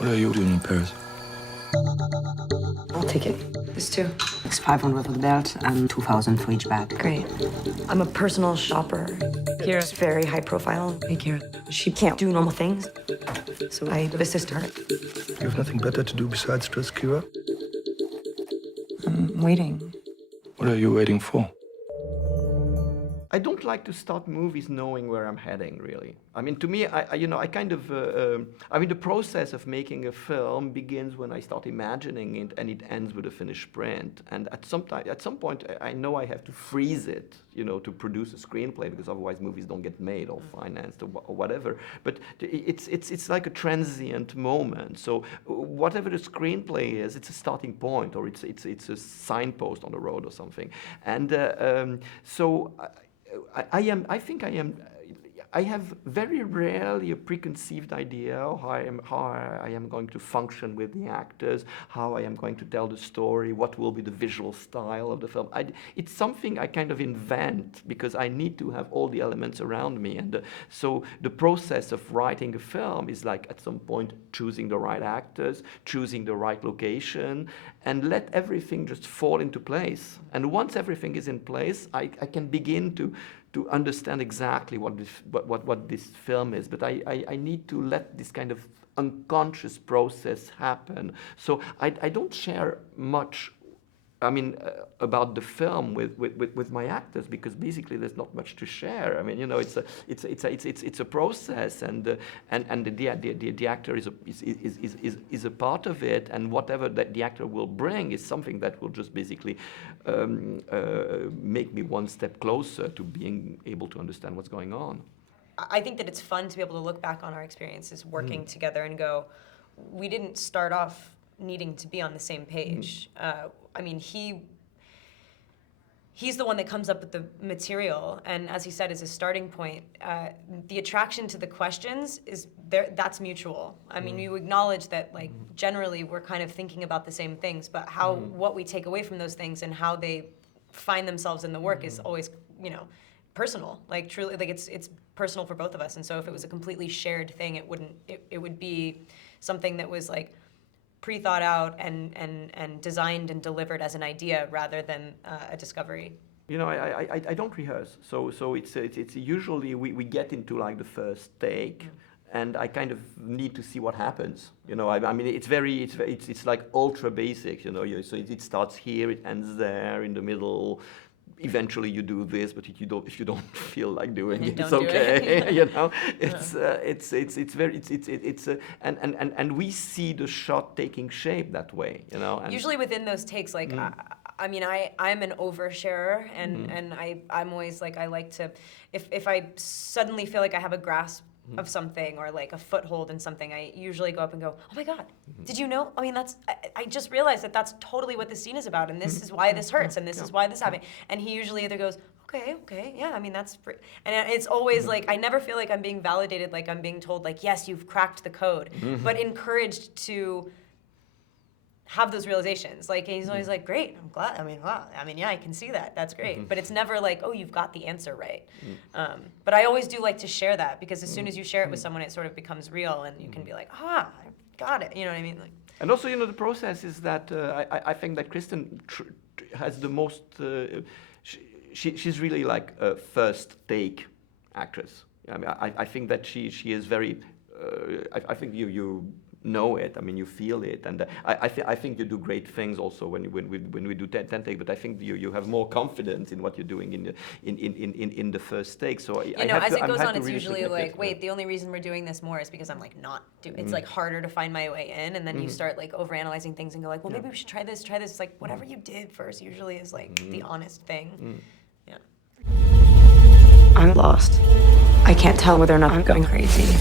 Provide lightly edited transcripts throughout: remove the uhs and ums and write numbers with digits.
What are you doing in Paris? I'll take it. This too. It's 500 for the belt and 2,000 for each bag. Great. I'm a personal shopper. Kira's very high profile. Hey, Kira. She can't do normal things, so I assist her. You have nothing better to do besides dress Kira? I'm waiting. What are you waiting for? I don't like to start movies knowing where I'm heading, really. I mean, to me, I kind of, the process of making a film begins when I start imagining it, and it ends with a finished print. And at some point, I know I have to freeze it, to produce a screenplay, because otherwise movies don't get made or financed or whatever. But it's like a transient moment. So whatever the screenplay is, it's a starting point, or it's a signpost on the road or something. And so. I have very rarely a preconceived idea of how I am going to function with the actors, how I am going to tell the story, what will be the visual style of the film. It's something I kind of invent because I need to have all the elements around me. And so the process of writing a film is like at some point choosing the right actors, choosing the right location, and let everything just fall into place. And once everything is in place, I can begin to understand exactly what this film is. But I need to let this kind of unconscious process happen. So I don't share much, about the film with my actors, because basically there's not much to share. I mean, it's a process, and the actor is a part of it, and whatever that the actor will bring is something that will just basically make me one step closer to being able to understand what's going on. I think that it's fun to be able to look back on our experiences working together and go, we didn't start off needing to be on the same page. He's the one that comes up with the material, and as he said, as a starting point, the attraction to the questions is there. That's mutual. I mean, you acknowledge that, like, generally we're kind of thinking about the same things, but what we take away from those things and how they find themselves in the work is always, personal. Like, truly, like it's personal for both of us. And so if it was a completely shared thing, it would be something that was like pre-thought out and designed and delivered as an idea rather than a discovery. I don't rehearse, so it's usually we get into like the first take, and I kind of need to see what happens. It's like ultra basic. So it starts here, it ends there, in the middle. Eventually you do this, but if you don't feel like doing it, it's okay. And we see the shot taking shape that way. And usually within those takes, like I'm an oversharer, and I'm always like, I like to, if I suddenly feel like I have a grasp of something or like a foothold in something, I usually go up and go, oh my God, did you know? I mean, I just realized that that's totally what this scene is about, and this is why this hurts, and this is why this happened. And he usually either goes, okay, yeah, I mean, that's free. And it's always like, I never feel like I'm being validated, like I'm being told, like, yes, you've cracked the code, but encouraged to have those realizations. Like, he's always like, great, I'm glad, wow, yeah, I can see that, that's great. But it's never like, oh, you've got the answer right. But I always do like to share that, because as soon as you share it with someone, it sort of becomes real, and you can be like, I got it, you know what I mean? Like, and also, the process is that I think that Kristen has the most, she's really like a first take actress. I mean, I think that she is very, I think you know it. I mean, you feel it, and I think you do great things also when we do 10 take. But I think you have more confidence in what you're doing in the first take. So as it goes on, it's usually like, wait, the only reason we're doing this more is because I'm like not doing. It's like harder to find my way in, and then you start like overanalyzing things and go like, well, maybe we should try this. It's like whatever you did first usually is like the honest thing. Yeah. I'm lost. I can't tell whether or not I'm going crazy.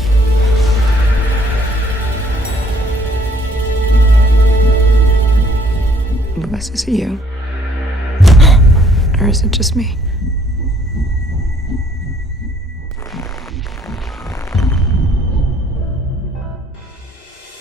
Louis, is it you? Or is it just me?